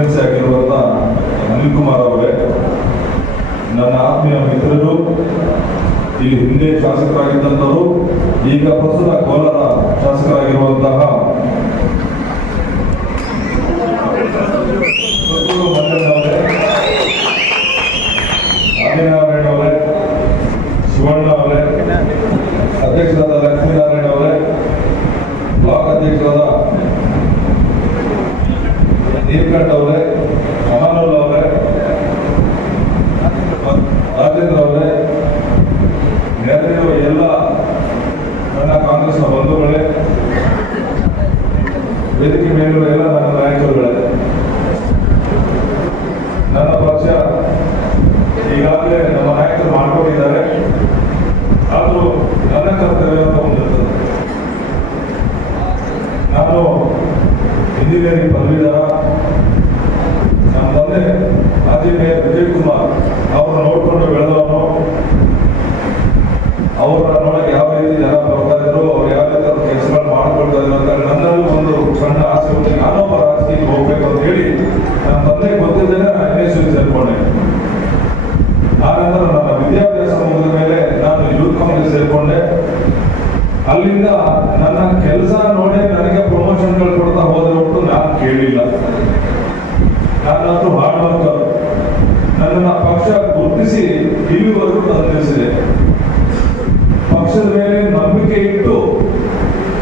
MLC ಆಗಿರುವಂಥ ಅನಿಲ್ ಕುಮಾರ್ ಅವರೇ, ನನ್ನ ಆತ್ಮೀಯ ಮಿತ್ರರು, ಇಲ್ಲಿ ಹಿಂದೆ ಶಾಸಕರಾಗಿದ್ದಂಥವರು, ಈಗ ಪ್ರಸ್ತುತ ಕೋಲಾರ ಶಾಸಕರಾಗಿರುವಂತಹ ಆದಿನಾರಾಯಣ ಅವರೇ, ಶಿವಣ್ಣ ಅವರೇ, ಅಧ್ಯಕ್ಷರಾದ ಲಕ್ಷ್ಮೀನಾರಾಯಣ ಅವರೇ, ಬ್ಲಾಕ್ ಅಧ್ಯಕ್ಷರಾದ ನೀಲಕಂಠ ಅವರೇ, ಅಮಾನುಲ್ ಅವರೇ, ರಾಜೇಂದ್ರ ಅವರೇ, ನೆರೆದಿರುವ ಎಲ್ಲ ನನ್ನ ಕಾಂಗ್ರೆಸ್ನ ಬಂಧುಗಳೇ, ವೇದಿಕೆ ಮೇಲಿರುವ ಎಲ್ಲ ನನ್ನ ನಾಯಕರುಗಳೇ, ನನ್ನ ಪಕ್ಷ ಈಗಾಗಲೇ ನಮ್ಮ ನಾಯಕರು ಮಾಡ್ಕೊಂಡಿದ್ದಾರೆ. ಆದರೂ ನನ್ನ ಕರ್ತವ್ಯ ಅಂತ ಹೊಂದಿರ್ತದೆ. ನಾನು ಇಂಜಿನಿಯರಿಂಗ್ ಪದವೀಧರ. ನಮ್ಮ ತಂದೆ ಮಾಜಿ ಮೇಯರ್ ವಿಜಯ್ ಕುಮಾರ್ ಅವ್ರನ್ನ ನೋಡ್ಕೊಂಡು ಬೆಳೆದವನು. ಅವ್ರನ್ನ ನೋಡಕ್ಕೆ ಯಾವ ರೀತಿ ಜನ ಬರ್ತಾ ಇದ್ರು, ಅವ್ರು ಯಾವ ರೀತಿ ಕೆಲಸಗಳು ಮಾಡ್ಕೊಳ್ತಾ ಇದ್ರು ಅಂತ ನನ್ನಲ್ಲೂ ಒಂದು ಸಣ್ಣ ಆಸೆ ಉಂಟು. ನಾನೊಬ್ಬ ರಾಜಕೀಯಕ್ಕೆ ಹೋಗ್ಬೇಕು ಅಂತ ಹೇಳಿ ನನ್ನ ತಂದೆಗೆ ಗೊತ್ತಿದ್ದೇನೆ NSU ಸೇರ್ಕೊಂಡೆ. ಆನಂತರ ನನ್ನ ವಿದ್ಯಾಭ್ಯಾಸ ಮುಗಿದ ಮೇಲೆ ನಾನು ಯೂತ್ ಕಾಂಗ್ರೆಸ್ ಸೇರ್ಕೊಂಡೆ. ಅಲ್ಲಿಂದ ನನ್ನ ಕೆಲಸ ನೋಡಿ ನನಗೆ ಪ್ರಮೋಷನ್ಗಳು ಕೊಡ್ತಾ ಹೋದ್ರೆ ಹೊರತು ನಾನು ಕೇಳಿಲ್ಲ. ನಾನಂತೂ ಹಾರ್ಡ್ ವರ್ಕರ್. ನನ್ನನ್ನು ಪಕ್ಷ ಗುರುತಿಸಿ ಇಲ್ಲಿವರೆಗೂ ತಂದಿರಿಸಿದೆ. ಪಕ್ಷದ ಮೇಲೆ ನಂಬಿಕೆ ಇಟ್ಟು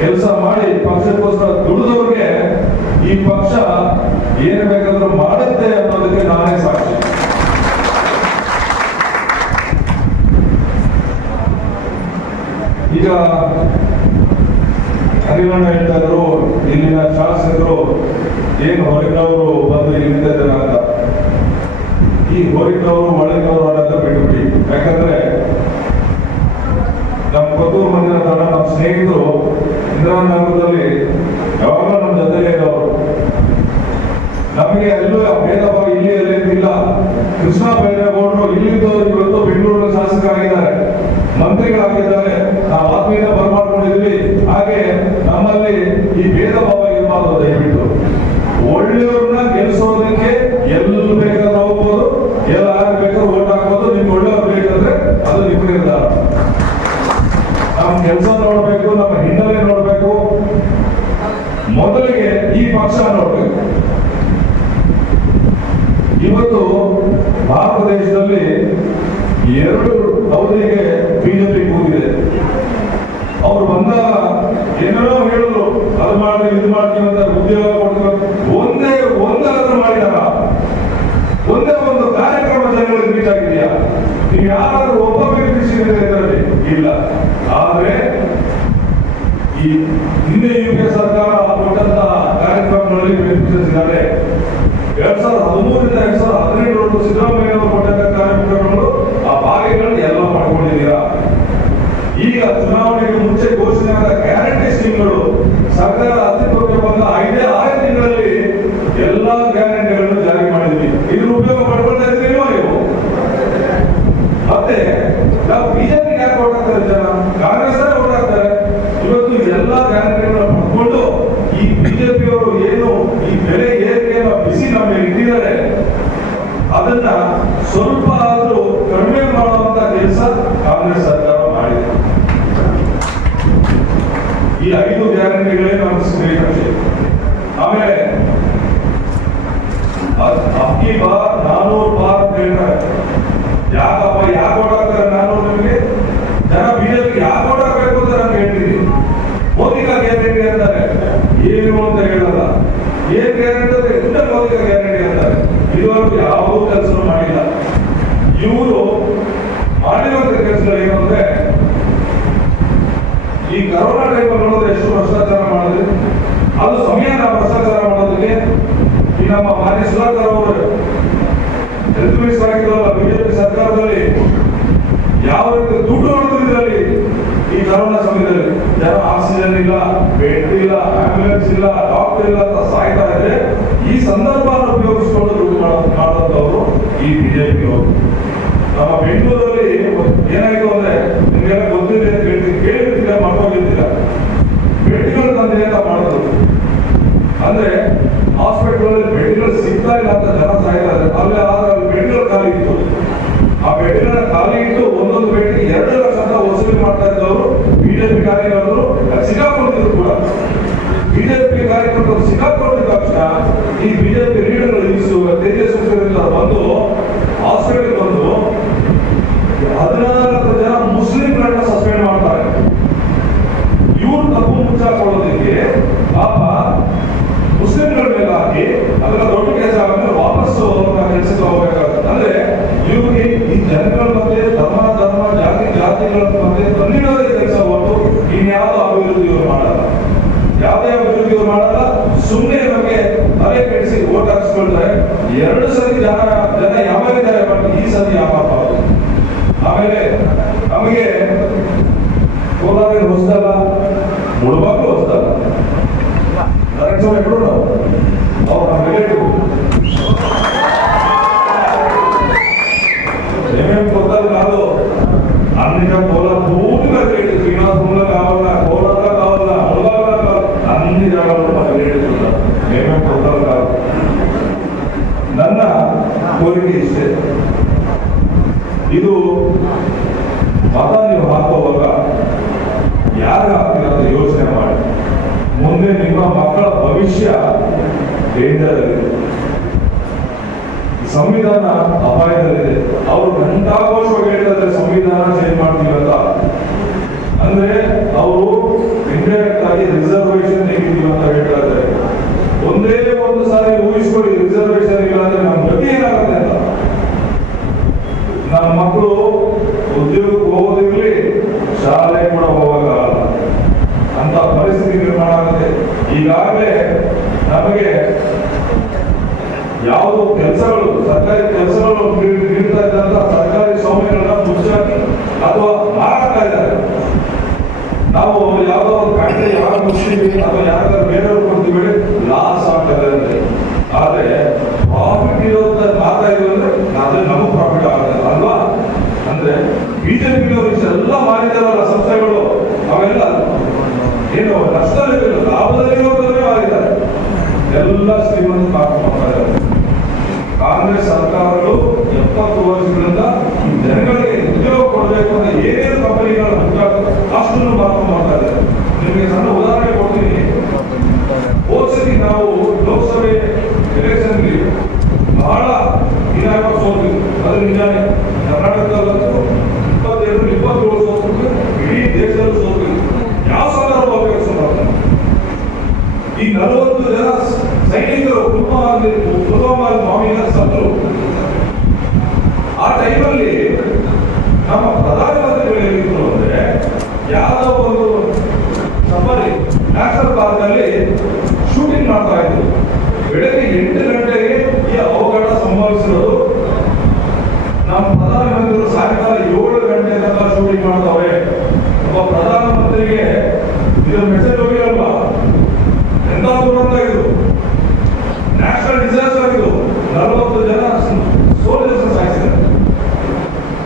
ಕೆಲಸ ಮಾಡಿ ಪಕ್ಷಕ್ಕೋಸ್ಕರ ದುಡಿದವ್ರಿಗೆ ಈ ಪಕ್ಷ ಏನು ಬೇಕಾದ್ರೂ ಮಾಡುತ್ತೆ ಅನ್ನೋದಕ್ಕೆ ನಾನೇ ಸಾಕ್ಷಿ. ಈಗ ಅರಿವಣ್ಣ ಹೇಳ್ತಾ ಇದ್ರು, ಇಲ್ಲಿನ ಶಾಸಕರು ಏನು ಹೊರಗಿನವರು ಬಂದು ಇಲ್ಲಿ ನಿಂತಿದ್ದಾರೆ ಅಂತ. ಈ ಹೊರಗಿನವರು ಒಳಗಿನವರು ಅನ್ನೋದ ಬಿಟ್ಬಿಡಿ. ಯಾಕಂದ್ರೆ ನಮ್ಮ ಕೊತ್ತೂರು ಮಂದಿರ ತರ ನಮ್ಮ ಸ್ನೇಹಿತರು ಇಂದಿರಾನಗರದಲ್ಲಿ ಯಾವಾಗಲೂ ನಮ್ಮ ಜೊತೆಲೇ ಇರೋರು. ನಮಗೆ ಎಲ್ಲೂ ಭೇದ ಭಾವ ಇಲ್ಲಿ ಇಲ್ಲ. ಕೃಷ್ಣ ಬೈರೇಗೌಡರು ಇಲ್ಲಿದ್ದವರು ಇವತ್ತು ಬೆಂಗಳೂರಿನ ಶಾಸಕರಾಗಿದ್ದಾರೆ, ಮಂತ್ರಿಗಳಾಗಿದ್ದಾರೆ. ನಾವು ಆತ್ಮೀಯತೆ ಬರಮಾಡ್ಕೊಂಡಿದ್ವಿ. ಹಾಗೆ ನಮ್ಮಲ್ಲಿ ಈ ಭೇದ ಭಾವ ಇರಬಾರ್ದು. ದಯವಿಟ್ಟು ಒಳ್ಳೆಯವ್ರನ್ನ ಗೆಲ್ಲಿಸೋದಕ್ಕೆ ಎಲ್ಲಿ ಬೇಕಾದ್ರೂ ಹೋಗ್ಬೋದು, ಎಲ್ಲ ಬೇಕಾದ್ರೂ ಓಟ್ ಹಾಕ್ಬೋದು. ನಿಮ್ಗೆ ಒಳ್ಳೆಯವ್ರು ಬೇಕಂದ್ರೆ ಅದು ನಿಮ್ಮ ನಿರ್ಧಾರ. ನಮ್ಮ ಕೆಲಸ ನೋಡ್ಬೇಕು, ನಮ್ಮ ಹಿನ್ನೆಲೆ ನೋಡ್ಬೇಕು. ಮೊದಲಿಗೆ ಈ ಪಕ್ಷ ನೋಡ್ಬೇಕು. ಇವತ್ತು ಭಾರತ ದೇಶದಲ್ಲಿ 2 ಅವಧಿಗೆ ಬಿಜೆಪಿ ಕೂತಿದೆ. ಅವ್ರು ಬಂದಾಗ ಏನೇನೋ ಹೇಳಿದ್ರು, ಅದು ಮಾಡ್ತೀವಿ ಇದು ಮಾಡ್ತೀವಿ ಅಂತ, ಉದ್ಯೋಗ ಕೊಡ್ತೀವಿ. ಒಂದಾದ್ರೂ ಮಾಡಿದಾರ? ಒಂದೇ ಒಂದು ಕಾರ್ಯಕ್ರಮ ಜನಗಳಿಗೆ ರೀಚ್ ಆಗಿದೆಯಾ? ನೀವು ಯಾರಾದ್ರೂ ಒಬ್ಬ ಇದರಲ್ಲಿ ಇಲ್ಲ. ಆದ್ರೆ ಈ ಹಿಂದೆ UPA ಸರ್ಕಾರ ಕೊಟ್ಟಂತ ಕಾರ್ಯಕ್ರಮಗಳಲ್ಲಿ ಬೆನಿಫಿಷರಿದ್ದಾರೆ. 2013 ರಿಂದ 2017 ಸಿದ್ದರಾಮಯ್ಯ ಅವರು ಕೊಟ್ಟಂತ ಕಾರ್ಯಕ್ರಮಗಳು, ಆ ಭಾಗ್ಯಗಳು ಎಲ್ಲ ಮಾಡ್ಕೊಂಡಿದ್ದೀರಾ. ಈಗ ಚುನಾವಣೆಗೆ ಮುಂಚೆ ಘೋಷಣೆ ಆದ ಗ್ಯಾರಂಟಿ ಸ್ಕೀಮ್ಗಳು ಸರ್ಕಾರ ಅಸ್ತಿತ್ವಕ್ಕೆ ಬಂದ 5 ತಿಂಗಳಲ್ಲಿ ಎಲ್ಲಾ ಗ್ಯಾರಂಟಿಗಳನ್ನು ಜಾರಿ ಮಾಡಿದ್ವಿ. ಇದ್ರ ಉಪಯೋಗ ಪಡ್ಕೊಳ್ತಾ ಇದ್ದೀವಿ ನೀವು. ಮತ್ತೆ ನಾವು ಬಿಜೆಪಿ ಯಾಕೆ ಓಡಾಡ್ತಾರೆ? ಜನ ಕಾಂಗ್ರೆಸ್ ಓಡಾಡ್ತಾರೆ. ಇವತ್ತು ಎಲ್ಲಾ ಗ್ಯಾರಂಟಿಗಳನ್ನು ಪಡ್ಕೊಂಡು ಈ ಬಿಜೆಪಿಯವರು ಏನು ಈ ಬೆಲೆ ಏರಿಕೆಯನ್ನು ಬಿಸಿ ನಮ್ಮ ಇಟ್ಟಿದ್ದಾರೆ, ಅದನ್ನ ಸ್ವಲ್ಪ ಆದ್ರೂ ಕಡಿಮೆ ಮಾಡುವಂತ ಕೆಲಸ ಕಾಂಗ್ರೆಸ್ ಸರ್ಕಾರ ಮಾಡಿದೆ. ಈ 5 ಗ್ಯಾರಂಟಿಗಳೇ ನಮ್ಮ ಶ್ರೀಕೃಷಿ. ಆಮೇಲೆ ಅಕ್ಕಿ ಬಾರ್ 400 ಬಾರ್ ಅಂತ ಹೇಳ್ತಾರೆ. ಯಾಕಪ್ಪ ಯಾಕೆ ಓಡಾಡ್ತಾರೆ? 400 ನಿಮಗೆ ಜನ ಬಿಜೆಪಿ ಯಾಕೆ ಓಡಾಡ್ಬೇಕು ಅಂತ ನಾನು ಹೇಳ್ತೀನಿ. ಮೌಲಿಕ ಗ್ಯಾರಂಟಿ ಅಂತಾರೆ, ಏನು ಅಂತ ಹೇಳಲ್ಲ. ಏನ್ ಗ್ಯಾರಂಟಿ ಅಂದ್ರೆ ಎಂತ ಮೌಲಿಕ ಗ್ಯಾರಂಟಿ ಅಂತಾರೆ. ಇದುವರೆಗೂ ಯಾವ ಕೆಲಸ ಮಾಡಿಲ್ಲ. ಇವರು ಮಾಡಿರುವಂತ ಕೆಲಸಗಳು ಏನು ಅಂದ್ರೆ, ಈ ಕರೋನಾ ಟೈಮಲ್ಲಿ ನೋಡಿದ್ರೆ ಎಷ್ಟು ಭ್ರಷ್ಟಾಚಾರ ಮಾಡಿದ್ರೆ, ಅದು ಸಮಯ ಭ್ರಷ್ಟಾಚಾರ ಮಾಡೋದಕ್ಕೆ ಈ ನಮ್ಮ ಮಾನ್ಯ ಸುಧಾಕರ್ ಅವರು ಹೆಲ್ತ್ ಮಿನಿಸ್ಟರ್ ಆಗಿದ್ರಲ್ಲ ಬಿಜೆಪಿ ಸರ್ಕಾರದಲ್ಲಿ, ಯಾವ ರೀತಿ ದುಡ್ಡು ಹೊಡೆದ್ರಲ್ಲಿ ಈ ಕರೋನಾ ಸಮಯದಲ್ಲಿ. ಜನ ಆಕ್ಸಿಜನ್ ಇಲ್ಲ, ಬೆಡ್ ಇಲ್ಲ, ಆಂಬ್ಯುಲೆನ್ಸ್ ಇಲ್ಲ, ಡಾಕ್ಟರ್ ಇಲ್ಲ ಅಂತ ಸಾಯ್ತಾ ಇದ್ರೆ, ಈ ಸಂದರ್ಭವನ್ನು ಉಪಯೋಗಿಸಿಕೊಂಡು ದುಡ್ಡು ಮಾಡಿದಂತವರು ಈ ಬಿಜೆಪಿ ಅವರು. ನಮ್ಮ ಬೆಂಗಳೂರಲ್ಲಿ ಏನಾಯ್ತು ಅಂದ್ರೆ, ನಿಮಗೆಲ್ಲ ಗೊತ್ತಿದೆ ಅಂತ ಹೇಳ್ತೀನಿ, ಕೇಳಿರ್ತೀರ, ಮರ್ತೋಗಿರ್ತೀರ. ಬೆಡ್ಗಳು ತಂದೆ ಅಂತ ಮಾಡಿದ್ರು. ಅಂದ್ರೆ ಹಾಸ್ಪಿಟಲ್ ಬೆಡ್ಗಳು ಸಿಗ್ತಾ ಇಲ್ಲ ಅದೆಲ್ಲ ದೊಡ್ಡ ಕೆಲಸ ಆದ್ಮೇಲೆ ವಾಪಸ್ಸು ಕೆಲಸಕ್ಕೆ ಹೋಗ್ಬೇಕಾಗುತ್ತೆ. ಅಂದ್ರೆ ಇವ್ರಿಗೆ ಈ ಜನಗಳ ಮಧ್ಯೆ ಧರ್ಮ ಜಾತಿಗಳ ಮಧ್ಯೆ ತಂದಿಡೋದೇ ಕೆಲಸ ಹೊರತು ಇನ್ಯಾವುದೋ ಅಭಿವೃದ್ಧಿ ಇವ್ರು ಮಾಡಲ್ಲ. ಯಾವುದೇ ಅಭಿವೃದ್ಧಿ ಇವ್ರು ಮಾಡಲ್ಲ. ಸುಮ್ಮನೆ ನಮಗೆ ತಲೆ ಕೆಡಿಸಿ ಓಟ್ ಹಾಕ್ಸ್ಕೊಳ್ತಾರೆ. 2 ಸರಿ ಜನ ಯಾವಾಗಿದ್ದಾರೆ, ಬಟ್ ಈ ಸರಿ ಯಾವಾಗ. ಆಮೇಲೆ ನಮಗೆ ಕೋಲಾರ ಹೊಸದಲ್ಲ, ಮುಳುಬಾಗ್ಲು ಹೊಸದಲ್ಲ. ಎప్పుడు ಅವ್ರ ನಮ್ಮ ರಿಲೇಟಿವ್ ఏమేమి కొత్తలు కాదు, అన్నిగా కోలార్ పూర్తిగా రిలేటివ్. శ్రీనివాసంలో కావాలా, కోలార్లో కావాలా, ములుబాగ్లో కావాలా, అన్ని జాగాల్లో మన రిలేటివ్స్ ఉంటారు. ఏమేమి కొత్తలు కాదు. ನನ್ನ ಕೋರಿಕೆ ಇಷ್ಟೇ, ಇದು ಮತ ನೀವು ಹಾಕುವಾಗ ಯಾರು ಹಾಕ್ತೀರ ಅಂತ ಯೋಚನೆ ಮಾಡಿ. ಮುಂದೆ ನಿಮ್ಮ ಮಕ್ಕಳ ಭವಿಷ್ಯ ಡೇಂಜರ್ ಇದೆ. ಸಂವಿಧಾನ ಅಪಾಯದಲ್ಲಿದೆ. ಅವರು ಘಂಟಾಘೋಷವಾಗಿ ಹೇಳ್ತಾರೆ ಸಂವಿಧಾನ ಚೇಂಜ್ ಮಾಡ್ತೀವಿ ಅಂತ. ಅಂದ್ರೆ ಅವರು ಇಂಡೈರೆಕ್ಟ್ ಆಗಿ ರಿಸರ್ವೇಶನ್ ತೆಗಿತೀವಿ ಅಂತ ಹೇಳ್ತಾ ಇದ್ದಾರೆ. ಒಂದೇ ಒಂದು ಸಾರಿ ಊಹಿಸ್ಕೊಳ್ಳಿ, ರಿಸರ್ವೇಶನ್ ಇಲ್ಲ ಅಂದ್ರೆ ನಮ್ಮ ಗತಿ ಏನಾಗುತ್ತೆ ಅಂತ. ನಮ್ಮ ಮಕ್ಕಳು ಉದ್ಯೋಗಕ್ಕೆ ಹೋಗೋದಿರ್ಲಿ, ಶಾಲೆ ಕೂಡ ಹೋಗಕ್ಕಾಗಲ್ಲ ಅಂತ ಪರಿಸ್ಥಿತಿ ನಿರ್ಮಾಣ ಆಗುತ್ತೆ. ಈಗಾಗಲೇ ನಮಗೆ ಯಾವುದು ಕೆಲಸಗಳು, ಸರ್ಕಾರಿ ಕೆಲಸಗಳು ನೀಡ್ತಾ ಇದ್ದಂತ ಸರ್ಕಾರಿ ಸ್ವಾಮಿಗಳನ್ನ ಮುಚ್ಚಾಕಿ ಅಥವಾ ಮಾರಾಡ್ತಾ ಇದ್ದಾರೆ. ನಾವು ಯಾವುದೋ ಒಂದು ಫ್ಯಾಕ್ಟರಿ ಯಾರು ಮುಚ್ತೀವಿ ಅಥವಾ ಯಾರಾದ್ರೂ ಬೇರೆಯವ್ರು ಕೊಡ್ತೀವಿ, ಲಾಸ್ ಆಗ್ತದೆ ಅಂದ್ರೆ. ಆದ್ರೆ ಪ್ರಾಫಿಟ್ ಇರೋದ ಮಾತಾಡಿದ್ರು ಅಂದ್ರೆ ಅದೇ ನಮಗ್ ಪ್ರಾಫಿಟ್ ಆಗುತ್ತೆ ಅಲ್ವಾ? ಅಂದ್ರೆ ಬಿಜೆಪಿಯವರು ಇಷ್ಟೆಲ್ಲ ಮಾಡಿದಾರಲ್ಲ ಸಂಸ್ಥೆಗಳು, ಅವೆಲ್ಲ ಏನು ನಷ್ಟದಲ್ಲಿರಲಿಲ್ಲ, ಲಾಭದಲ್ಲಿರೋದನ್ನೇ ಮಾಡಿದ್ದಾರೆ. ಎಲ್ಲ ಶ್ರೀಮಂತ ಮಾಡ್ತಾ ಇದ್ದಾರೆ. ಕಾಂಗ್ರೆಸ್ ಸರ್ಕಾರಗಳು 70 ವರ್ಷಗಳಿಂದ ಜನಗಳಿಗೆ ಉದ್ಯೋಗ ಕೊಡಬೇಕು ಅಂತ ಏನೇನು ಕಂಪನಿಗಳ ಅಷ್ಟನ್ನು ಮಾಡ್ಕೊಂಡು ಮಾಡ್ತಾ ಇದ್ದಾರೆ. ನಿಮಗೆ ಸಣ್ಣ ಉದಾಹರಣೆ ಕೊಡ್ತೀನಿ. ಹೋದ್ಸತಿ ನಾವು ಲೋಕಸಭೆ ಎಲೆಕ್ಷನ್ ಬಹಳ ದಿನಾಂಕ ಸೋತ್ವಿ, ಅದು ನಿಜಾನೇ. ಕರ್ನಾಟಕದಲ್ಲಂತೂ 22-27 ಸೋತ್ವಿ, ಇಡೀ ದೇಶದಲ್ಲೂ ಸೋತ್ವಿ. ಯಾವ ಸಂದರ್ಭ ಉಪಯೋಗಿಸ್ತಾರೆ? ಈ 40 ಜನ ಸೈನಿಕರು ಪುಲ್ವಾಮಾ ಬಾಂಬಿಂಗ್ ಸತ್ತರು. ಆ ಟೈಮಲ್ಲಿ ನಮ್ಮ ಪ್ರಧಾನಮಂತ್ರಿಗಳು ಹೇಳಿದ್ರು ಅಂದ್ರೆ, ಯಾವುದೋ ಒಂದು ಸಫಾರಿ ನ್ಯಾಷನಲ್ ಪಾರ್ಕ್ ಅಲ್ಲಿ ಶೂಟಿಂಗ್ ಮಾಡ್ತಾ ಇದ್ರು. ಬೆಳಗ್ಗೆ 8 ಗಂಟೆಗೆ ಈ ಅವಘಡ ಸಂಭವಿಸಿರೋದು. ನಮ್ಮ ಪ್ರಧಾನಮಂತ್ರಿಗಳು ಸಾಯಂಕಾಲ 7 ಗಂಟೆ ತನಕ ಶೂಟಿಂಗ್ ಮಾಡ್ತಾವೆ. ಒಬ್ಬ ಪ್ರಧಾನಮಂತ್ರಿಗೆ ಇದರ ಮೆಸೇಜ್ ಹೋಗಿರಲ್ವಾ? ಎಂತ ದುರಂತ ಇದು, ನ್ಯಾಷನಲ್ ಡಿಸಾಸ್ಟರ್ ಇದು. 40 ಜನ ಸೋಲ್ಜರ್ಸ್ ಸಾಯಿಸಿದ್ದಾರೆ.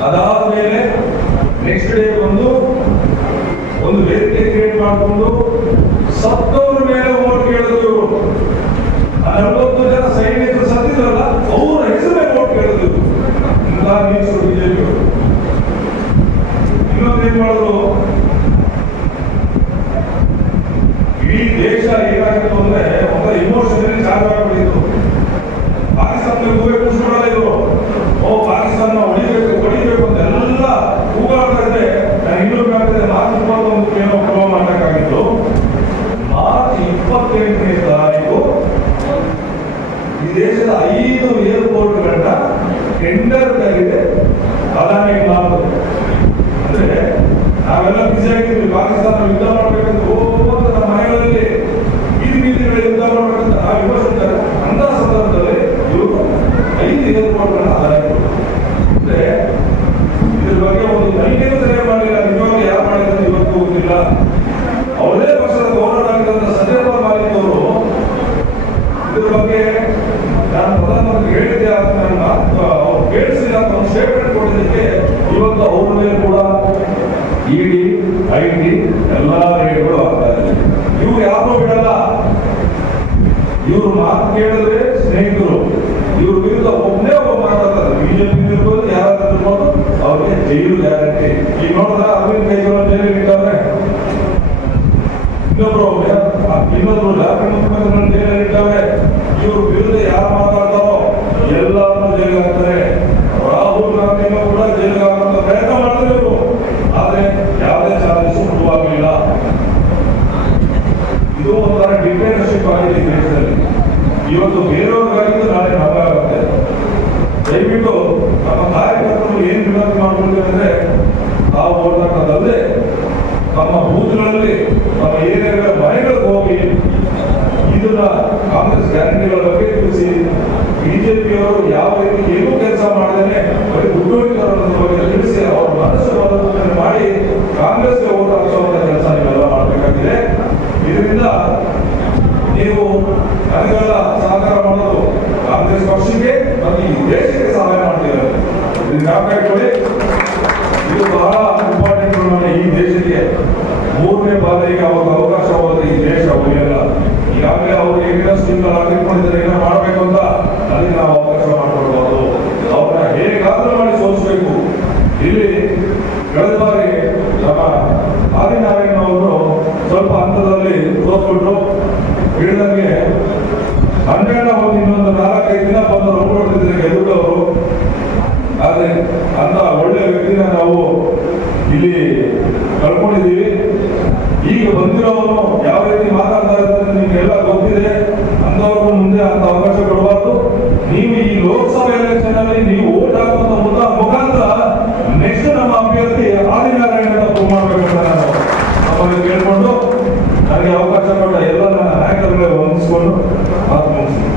ಅದಾದ್ಮೇಲೆ ನೆಕ್ಸ್ಟ್ ಡೇ ಒಂದು ವೇದಿಕೆ ಕ್ರಿಯೇಟ್ ಮಾಡಿಕೊಂಡು ಸತ್ತವ್ರ ಮೇಲೆ ಓಟ್ ಕೇಳಿದ್ರು ಇವರು. 40 ಜನ ಸೈನಿಕರು ಸತ್ತಿದ್ರಲ್ಲ, ಅವ್ರ ಹೆಸರು ಮೇಲೆ ಓಟ್ ಕೇಳಿದ್ರು. ನೀಚರು ಬಿಜೆಪಿಯವರು. ಇನ್ನೊಂದೇನ್ ಮಾಡಿದ್ರು, ಇಡೀ ದೇಶ ಏನಾಗಿತ್ತು ಅಂದ್ರೆ ಒಂಥರ ಇಮೋಷನಲಿ ಚಾರ್ಜ್ ಆಗಿಬಿಟ್ಟಿತ್ತು. ಪಾಕಿಸ್ತಾನದಲ್ಲಿ ಕೂಗೋಲ್ಲ ಇವರು. ಪಾಕಿಸ್ತಾನ ಹೊಡಿಬೇಕು ಅಂತ ಎಲ್ಲ ಕೂಗಾಡ್ತಾ ಇದ್ರೆ, ನಾನು ಇನ್ನೂ ಬೇಕಾದ್ರೆ ಮಾರ್ಚ್ 21 ಫಾಲೋ ಮಾಡಬೇಕಾಗಿತ್ತು. ಮಾರ್ಚ್ 28ನೇ ತಾರೀಕು ಈ ದೇಶದ 5 ಏರ್ಪೋರ್ಟ್ಗಳನ್ನ ಟೆಂಡರ್ ಕರೆದಿದೆ ಅದಾನಿ ಮಾತು. ಅಂದ್ರೆ ನಾವೆಲ್ಲ ಬಿಸಿ ಆಗಿದ್ವಿ, ಪಾಕಿಸ್ತಾನ ಯುದ್ಧ ಮಾಡ್ಬೇಕಂತ ನಮ್ಮ ಮನೆಗಳಲ್ಲಿ ಬೀದಿಗಳ ಯುದ್ಧ ಮಾಡ್ಬೇಕಂತ ನಾವು ವಿಮರ್ಶಿಸ್ತಾರೆ. ಅಂತ ಸಂದರ್ಭದಲ್ಲಿ ಇವರು 5 ಏರ್ಪೋರ್ಟ್ಗಳನ್ನ ಅದಾನಿ. ಅಂದ್ರೆ ಇದ್ರ ಬಗ್ಗೆ ಒಂದು ತನಿಖೆನೂ ಸರಿಯಾಗಿ ಮಾಡಲಿಲ್ಲ. ನಿಜವಾಗಿ ಯಾರು ಮಾಡಿದ್ರೆ ಇವತ್ತು ಗೊತ್ತಿಲ್ಲ. ಅವರೇ ಪಕ್ಷದ ಗೌರವ ಆಗಿದ್ದಂತ ಸತ್ಯಪಾಲ್ ಮಾಲಿಕ್ ಅವರು ಇದ್ರ ಬಗ್ಗೆ ನಾನು ಪ್ರಧಾನಮಂತ್ರಿ ಹೇಳಿದ್ದೆ, ಅವ್ರು ಕೇಳಿಸಿಲ್ಲ ಅಂತ ಒಂದು ಸ್ಟೇಟ್ಮೆಂಟ್ ಕೊಡೋದಕ್ಕೆ ಇವತ್ತು ಅವ್ರ ಮೇಲೆ ಕೂಡ ಇಡಿ ಐಟಿ ಎಲ್ಲಾ ರೇಟ್ಗಳು ಆಗ್ತಾ ಇದೆ. ಇವ್ರು ಯಾರು ಬಿಡಲ್ಲ. ಇವ್ರು ಮಾತು ಕೇಳಿದ್ರೆ ಸ್ನೇಹಿತರು, ಇವ್ರ ವಿರುದ್ಧ ಒಬ್ಬನೇ ಒಬ್ಬ ಮಾತಾಡ್ತಾರೆ. ಬಿಜೆಪಿ ಇರ್ಬೋದು, ಯಾರಾದ್ರೂ ಇರ್ಬೋದು, ಅವ್ರಿಗೆ ಜೈಲು ಗ್ಯಾರಂಟಿ. ಈಗ ನೋಡಿದ್ರೆ ಅರವಿಂದ್ ಕೇಜ್ರಿವಾಲ್ ಜೈಲಿಗೆ ಇಟ್ಟವ್ರೆ, ಇನ್ನೊಬ್ರು ಜೈಲಿಗೆ ಇಟ್ಟವ್ರೆ. ಇವ್ರ ವಿರುದ್ಧ ಯಾರು ಮಾತಾಡ್ತಾರೋ ಎಲ್ಲರನ್ನೂ ಜೈಲಿಗೆ ಹಾಕ್ತಾರೆ. ರಾಹುಲ್ ಗಾಂಧಿನೂ ಕೂಡ ಜೈಲಿಗೆ ಹಾಕುವಂತ ಪ್ರಯತ್ನ ಮಾಡಿದ್ರು ಇವರು. ಆದ್ರೆ ಯಾವುದೇ ಚಾರ್ಜಸ್ ಶುರುವಾಗಲಿಲ್ಲ. ಇದು ಒಂಥರ ಡಿಕ್ಟೇಟರ್ಶಿಪ್ ಆಗಿದೆ ಈ ದೇಶದಲ್ಲಿ. ಇವತ್ತು ಬೇರೆಯವ್ರ ಗ್ಯಾರಂಟಿಗಳ ಬಗ್ಗೆ ತಿಳಿಸಿ. ಬಿಜೆಪಿಯವರು ಯಾವ ರೀತಿ ಏನೂ ಕೆಲಸ ಮಾಡದೇನೆ ಬರೀ ದುಡ್ಡು ವಿತರಣೆ ಬಗ್ಗೆ ತಿಳಿಸಿ ಅವರ ಮನಸ್ಸು ಪರಿವರ್ತನೆ ಮಾಡಿ ಕಾಂಗ್ರೆಸ್ಗೆ ಓಟ್ ಹಾಕಿಸುವಂತ ಕೆಲಸ ನೀವೆಲ್ಲ ಮಾಡಬೇಕಾಗಿದೆ. ಇದರಿಂದ ನೀವು ನನಗೆಲ್ಲ ಸಹಕಾರ ಮಾಡೋದು ಕಾಂಗ್ರೆಸ್ ಪಕ್ಷಕ್ಕೆ ಮತ್ತು ಈ ದೇಶಕ್ಕೆ ಸಹಾಯ ಮಾಡ್ತಿದ್ದಾರೆ. ಜ್ಞಾಪಕ ಇದು ಬಹಳ ಇಂಪಾರ್ಟೆಂಟ್. ಈ ದೇಶಕ್ಕೆ 3ನೇ ಬಾರಿಗೆ ಅವ್ರಿಗೆ ಅವಕಾಶ ಹೋದ್ರೆ ಈ ದೇಶ ಉಳಿಯಲ್ಲ. ಈಗಾಗಲೇ ಅವರು ಏನೇನೋ ಸ್ಕೀಮ್ಗಳು ಹಾಕಿಕೊಂಡಿದ್ದಾರೆ, ಏನೋ ಮಾಡಬೇಕು ಅಂತ ಅದಕ್ಕೆ ನಾವು ಅವಕಾಶ ಮಾಡಿಕೊಡ್ಬೋದು. ಅವ್ರನ್ನ ಹೇಗಾದ್ರೂ ಮಾಡಿ ಸೋಲಿಸಬೇಕು. ಇಲ್ಲಿ ಕಳೆದ ಬಾರಿ ನಮ್ಮ ಆದಿನಾರಾಯಣ ಅವರು ಸ್ವಲ್ಪ ಹಂತದಲ್ಲಿ ಸೋತ್ಬಿಟ್ರು. ಹಿಡಿದಂಗೆ 12 ಒಂದು ಇನ್ನೊಂದು 4-5 ದಿನ ಬಂದು ರೌಂಡ್ ಹೊಡೆದಿದ್ದಾರೆ ಗೆಲ್ಲುತ್ತವರು. ಆದ್ರೆ ಅಂತ ಒಳ್ಳೆ ವ್ಯಕ್ತಿನ ನಾವು ಇಲ್ಲಿ ಕಳ್ಕೊಂಡಿದ್ದೀವಿ. ಈಗ ಬಂದಿರೋನು ಯಾವ ರೀತಿ ಮಾತಾಡ್ತಾ ಇದ್ದಾರೆ ನಿಮ್ಗೆಲ್ಲ ಗೊತ್ತಿದೆ. ಅಂತವ್ರಿಗೂ ಮುಂದೆ ಅಂತ ಅವಕಾಶ ಕೊಡಬಾರ್ದು. ನೀವು ಈ ಲೋಕಸಭಾ ಎಲೆಕ್ಷನ್ ಅಲ್ಲಿ ನೀವು ಓಟ್ ಹಾಕುವಂತ ಮುಖಾಂತರ ನೆಕ್ಸ್ಟ್ ನಮ್ಮ ಅಭ್ಯರ್ಥಿ ಆದಿನಾರಾಯಣ ಪ್ರೂವ್ ಮಾಡ್ಬೇಕಂತ ನಾನು ನಮ್ಮಲ್ಲಿ ಕೇಳ್ಕೊಂಡು ನನಗೆ ಅವಕಾಶ ಕೊಟ್ಟ ಎಲ್ಲ ನನ್ನ ನಾಯಕರುಗಳೇ ವಂದಿಸಿಕೊಂಡು ಮಾತು ಮುಗಿಸ್ತೀನಿ.